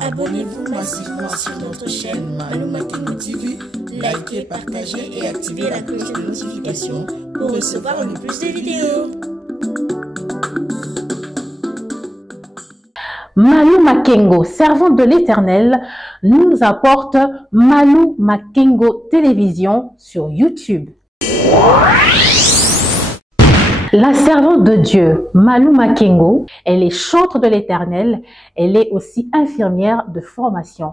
Abonnez-vous massivement sur notre chaîne Malou Makengo TV, likez, partagez et activez la cloche de notification pour recevoir le plus de vidéos. Malou Makengo, servante de l'Éternel, nous apporte Malou Makengo Télévision sur YouTube. La servante de Dieu, Malou Makengo, elle est chantre de l'Éternel, elle est aussi infirmière de formation.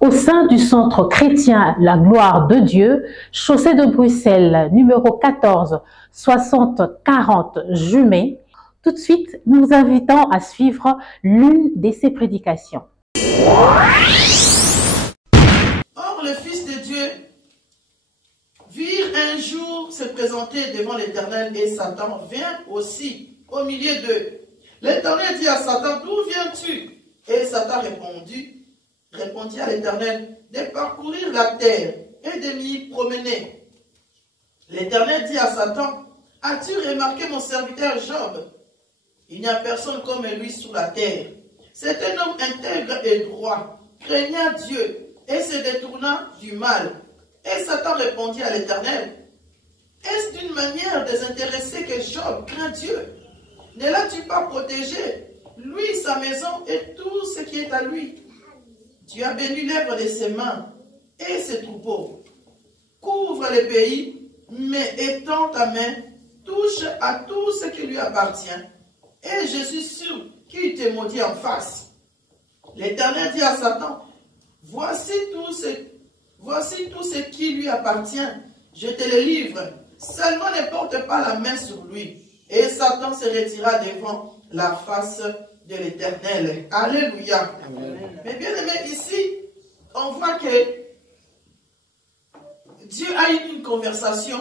Au sein du centre chrétien La Gloire de Dieu, chaussée de Bruxelles, numéro 14, 60 40 Jumet. Tout de suite, nous vous invitons à suivre l'une de ses prédications. Or, le Fils de Dieu vit un jour se présenter devant l'Éternel et Satan vient aussi au milieu d'eux. L'Éternel dit à Satan, d'où viens-tu? Et Satan répondit à l'Éternel, de parcourir la terre et de m'y promener. L'Éternel dit à Satan, as-tu remarqué mon serviteur Job? Il n'y a personne comme lui sur la terre. C'est un homme intègre et droit, craignant Dieu et se détournant du mal. Et Satan répondit à l'Éternel, est-ce d'une manière désintéressée que Job craint Dieu? Ne l'as-tu pas protégé, lui, sa maison et tout ce qui est à lui? Tu as béni l'œuvre de ses mains et ses troupeaux. Couvre le pays, mais étends ta main, touche à tout ce qui lui appartient. Et je suis sûr qu'il te maudit en face. L'Éternel dit à Satan, voici tout ce qui lui appartient. Je te le livre. Seulement ne porte pas la main sur lui. Et Satan se retira devant la face de l'Éternel. Alléluia. Amen. Mais bien aimé, ici, on voit que Dieu a eu une conversation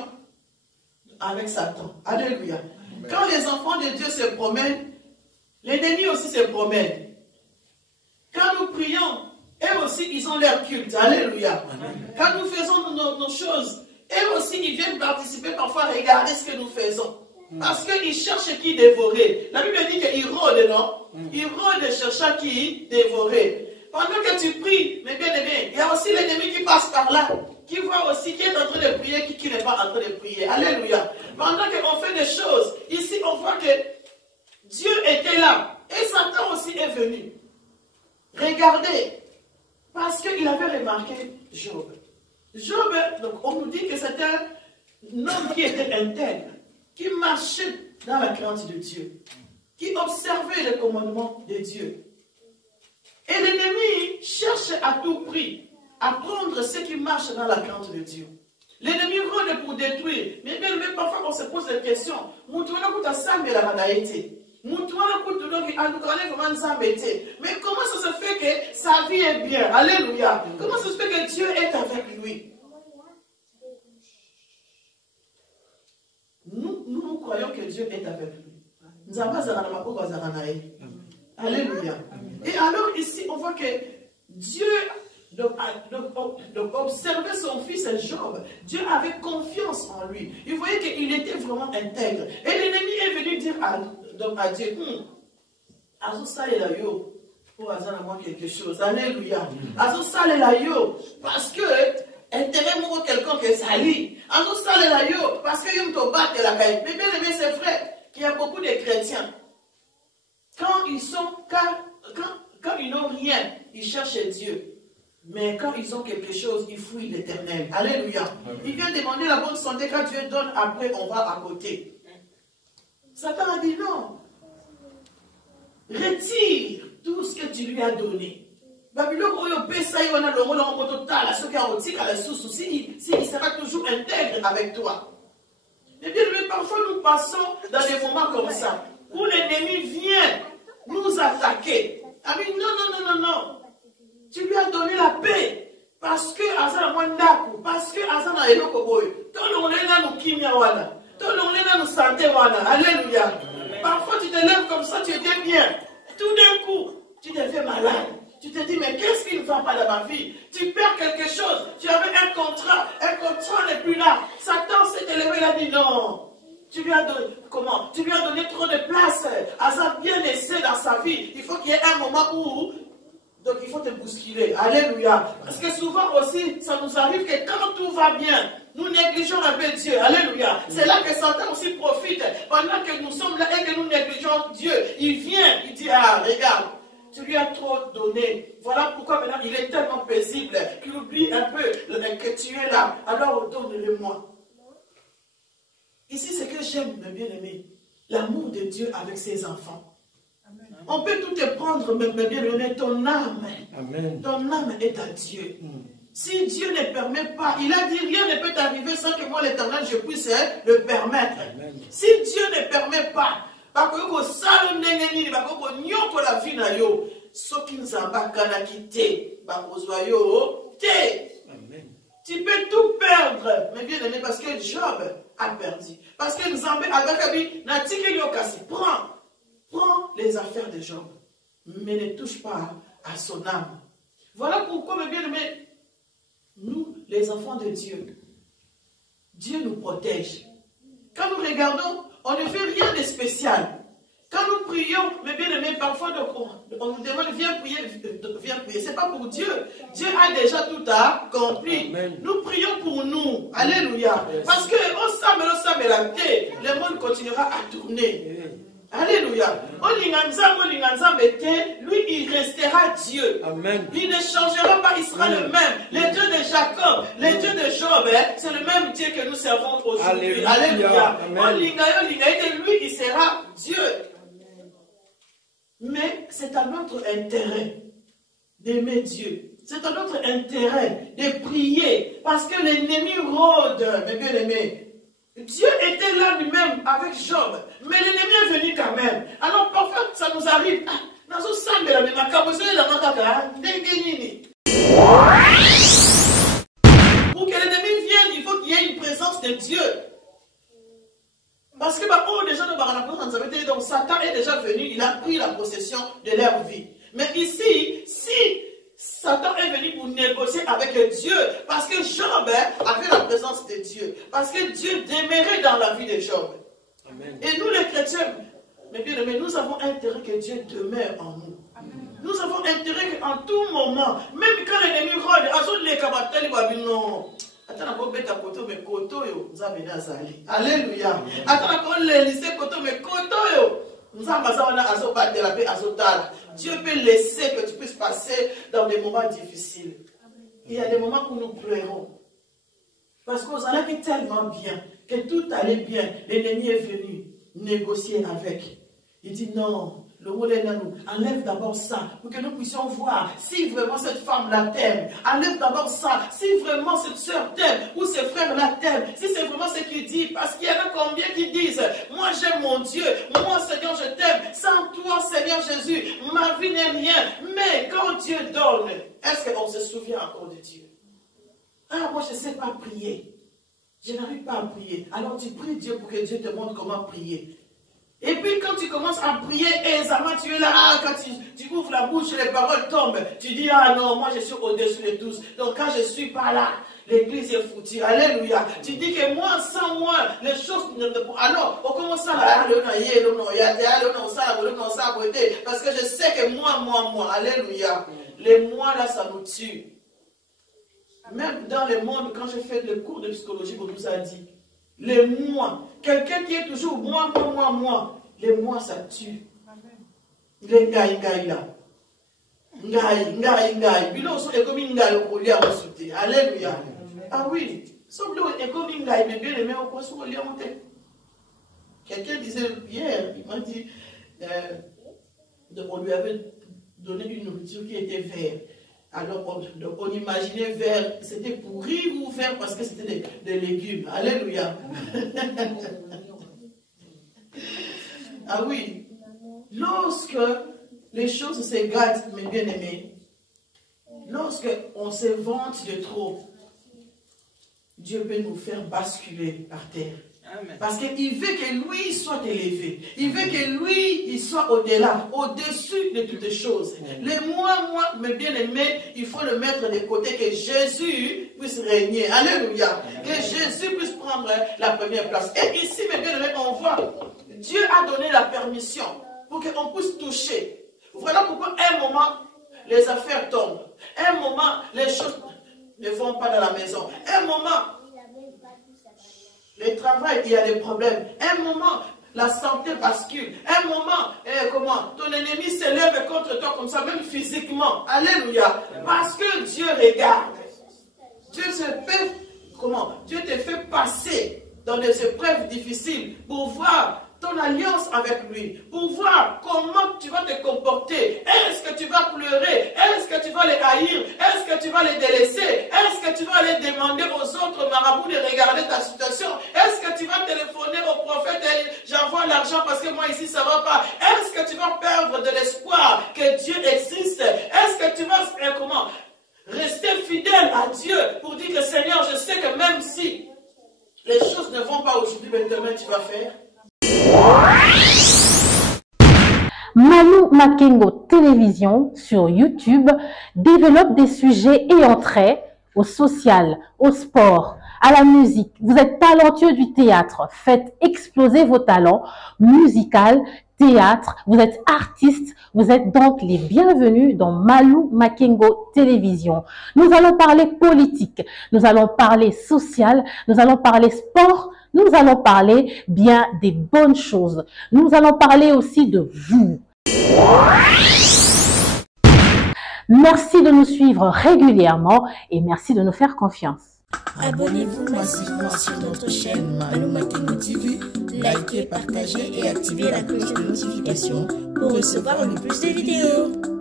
avec Satan. Alléluia. Amen. Quand les enfants de Dieu se promènent, l'ennemi aussi se promène. Quand nous prions, eux aussi, ils ont leur culte. Alléluia. Amen. Quand nous faisons nos choses, eux aussi, ils viennent participer, parfois regarder ce que nous faisons. Parce qu'ils cherchent qui dévorer. La Bible dit qu'ils rôdent, non? Ils rôdent cherchant qui dévorer. Pendant que tu pries, mais bien aimé, il y a aussi l'ennemi qui passe par là, qui voit aussi qui est en train de prier, qui n'est pas en train de prier. Alléluia. Pendant qu'on fait des choses, ici on voit que Dieu était là. Et Satan aussi est venu. Regardez. Parce qu'il avait remarqué Job. Job, donc on nous dit que c'était un homme qui était intègre. qui marchait dans la crainte de Dieu, qui observait les commandements de Dieu. Et l'ennemi cherche à tout prix à prendre ceux qui marchent dans la crainte de Dieu. L'ennemi rôde pour détruire. Mais bien, parfois on se pose des questions. Mais comment ça se fait que sa vie est bien? Alléluia. Comment ça se fait que Dieu est avec lui? Nous croyons que Dieu est avec lui. Alléluia. Et alors ici, on voit que Dieu, donc observait son fils Job. Dieu avait confiance en lui. Il voyait qu'il était vraiment intègre. Et l'ennemi est venu dire à Dieu, quelque chose. Alléluia. Parce que intérêt pour quelqu'un qui est sali. Parce que il te bat la caille. Mais bien aimé, c'est vrai qu'il y a beaucoup de chrétiens. Quand ils n'ont rien, ils cherchent Dieu. Mais quand ils ont quelque chose, ils fouillent l'Éternel. Alléluia. Il vient demander la bonne santé quand Dieu donne, après on va à côté. Satan a dit non. Retire tout ce que tu lui as donné. Il sera toujours intègre avec toi. Mais bien, parfois nous passons dans des moments comme ça, où l'ennemi vient nous attaquer. Ah mais non. Tu lui as donné la paix. Parce que Azana Wandaku, parce que Azana Elokoboy, alléluia. Parfois tu te lèves comme ça, tu étais bien. Tout d'un coup, tu deviens malade. Tu te dis, mais qu'est-ce qui ne va pas dans ma vie? Tu perds quelque chose. Tu avais un contrat n'est plus là. Satan s'est élevé, il a dit non. Tu lui as donné, comment? Tu lui as donné trop de place. Azan bien laissé dans sa vie. Il faut qu'il y ait un moment où, donc il faut te bousculer. Alléluia. Parce que souvent aussi, ça nous arrive que quand tout va bien, nous négligeons un peu Dieu. Alléluia. C'est là que Satan aussi profite. Pendant que nous sommes là et que nous négligeons Dieu, il vient, il dit, ah, regarde. Tu lui as trop donné. Voilà pourquoi maintenant il est tellement paisible qu'il oublie un peu que tu es là. Alors donne-le-moi. Ici, c'est que j'aime, mes bien-aimés, l'amour de Dieu avec ses enfants. Amen. On peut tout te prendre, mes bien-aimés, ton âme. Amen. Ton âme est à Dieu. Si Dieu ne permet pas, il a dit rien ne peut t'arriver sans que moi, l'Éternel, je puisse le permettre. Amen. Si Dieu ne permet pas, tu peux tout perdre, mais bien aimé, parce que Job a perdu. Parce que Nzambé a prends les affaires de Job, mais ne touche pas à son âme. Voilà pourquoi, mes bien aimés, nous, les enfants de Dieu, Dieu nous protège. Quand nous regardons, on ne fait rien de spécial. Quand nous prions, mes bien-aimés, parfois on nous demande viens prier. Ce n'est pas pour Dieu. Dieu a déjà tout accompli. Amen. Nous prions pour nous. Alléluia. Parce que le monde continuera à tourner. Alléluia. Lui, il restera Dieu. Amen. Il ne changera pas, il sera le même. Le Dieu de Jacob, le Dieu de Job, c'est le même Dieu que nous servons aujourd'hui. Alléluia. Lui, il sera Dieu. Mais c'est à notre intérêt d'aimer Dieu. C'est à notre intérêt de prier. Parce que l'ennemi rôde, mes bien-aimés. Dieu était là lui-même avec Job. Mais l'ennemi est venu quand même. Alors parfois, ça nous arrive. Pour que l'ennemi vienne, il faut qu'il y ait une présence de Dieu. Parce que déjà, donc Satan est déjà venu, il a pris la possession de leur vie. Mais ici, si Satan est venu pour négocier avec Dieu, parce que Job avait la présence de Dieu, parce que Dieu demeurait dans la vie de Job. Amen. Et nous les chrétiens, mes bien-aimés, nous avons intérêt que Dieu demeure en nous. Amen. Nous avons intérêt qu'en tout moment, même quand l'ennemi rôde, non. Alléluia. Dieu peut laisser que tu puisses passer dans des moments difficiles. Il y a des moments où nous pleurons. Parce qu'on en a tellement bien. que tout allait bien. L'ennemi est venu négocier avec. Il dit non, le rôle est dans nous. Enlève d'abord ça pour que nous puissions voir si vraiment cette femme-là t'aime. Enlève d'abord ça, si vraiment cette soeur t'aime ou ce frère-là t'aime. Si c'est vraiment ce qu'il dit. Parce qu'il y en a combien qui disent, moi j'aime mon Dieu, moi Seigneur je t'aime. Sans toi Seigneur Jésus, ma vie n'est rien. Mais quand Dieu donne, est-ce qu'on se souvient encore de Dieu? Ah, moi je ne sais pas prier. Je n'arrive pas à prier. Alors tu pries Dieu pour que Dieu te montre comment prier. Et puis quand tu commences à prier aisément, tu es là, ah, quand tu ouvres la bouche, les paroles tombent. Tu dis, ah non, moi je suis au-dessus de tous. Donc quand je ne suis pas là, l'église est foutue. Alléluia. Tu dis que moi, sans moi, les choses ne... Alors, on commence à parce que je sais que moi. Alléluia. Les moi là, ça nous tue. Même dans le monde, quand je fais le cours de psychologie, on nous a dit, les moi, quelqu'un qui est toujours moi, les moi, ça tue. Les ngai là. Ngai. Bilo so comme une ngai au lieu à sauter. Alléluia. Ah oui. Sauf le comme une ngai, mais bien aimé au poisson au lieu à monter. Quelqu'un disait hier, il m'a dit, on lui avait donné une nourriture qui était verte. Alors, on imaginait vert, c'était pourri ou vert parce que c'était des légumes. Alléluia. Ah oui. Lorsque les choses se gâtent, mes bien-aimés, lorsque on se vante de trop, Dieu peut nous faire basculer par terre. Parce qu'il veut que lui soit élevé. Il veut que lui, il soit au-delà, au-dessus de toutes les choses. Les moi, mes bien-aimés, il faut le mettre de côté, que Jésus puisse régner. Alléluia. Que Jésus puisse prendre la première place. Et ici, mes bien-aimés, on voit, Dieu a donné la permission pour qu'on puisse toucher. Voilà pourquoi, à un moment, les affaires tombent. À un moment, les choses ne vont pas dans la maison. À un moment, le travail, il y a des problèmes. Un moment, la santé bascule. Un moment, ton ennemi s'élève contre toi comme ça, même physiquement. Alléluia. Parce que Dieu regarde. Dieu te fait passer dans des épreuves difficiles pour voir ton alliance avec lui, pour voir comment tu vas te comporter. Est-ce que tu vas pleurer? Est-ce que tu vas les haïr? Est-ce que tu vas les délaisser? Est-ce que tu vas aller demander aux autres marabouts de regarder ta situation? Est-ce que tu vas téléphoner au prophète et j'envoie l'argent parce que moi ici ça va pas? Est-ce que tu vas perdre de l'espoir que Dieu existe? Est-ce que tu vas rester fidèle à Dieu pour dire que Seigneur, je sais que même si les choses ne vont pas aujourd'hui, mais demain tu vas faire? Malou Makengo Télévision sur YouTube développe des sujets ayant trait au social, au sport, à la musique. Vous êtes talentueux du théâtre, faites exploser vos talents musical, théâtre, vous êtes artiste, vous êtes donc les bienvenus dans Malou Makengo Télévision. Nous allons parler politique, nous allons parler social, nous allons parler sport, nous allons parler bien des bonnes choses. Nous allons parler aussi de vous. Merci de nous suivre régulièrement et merci de nous faire confiance. Abonnez-vous massivement sur notre chaîne Malou Makengo TV, likez, partagez et activez la cloche de notification pour recevoir le plus de vidéos.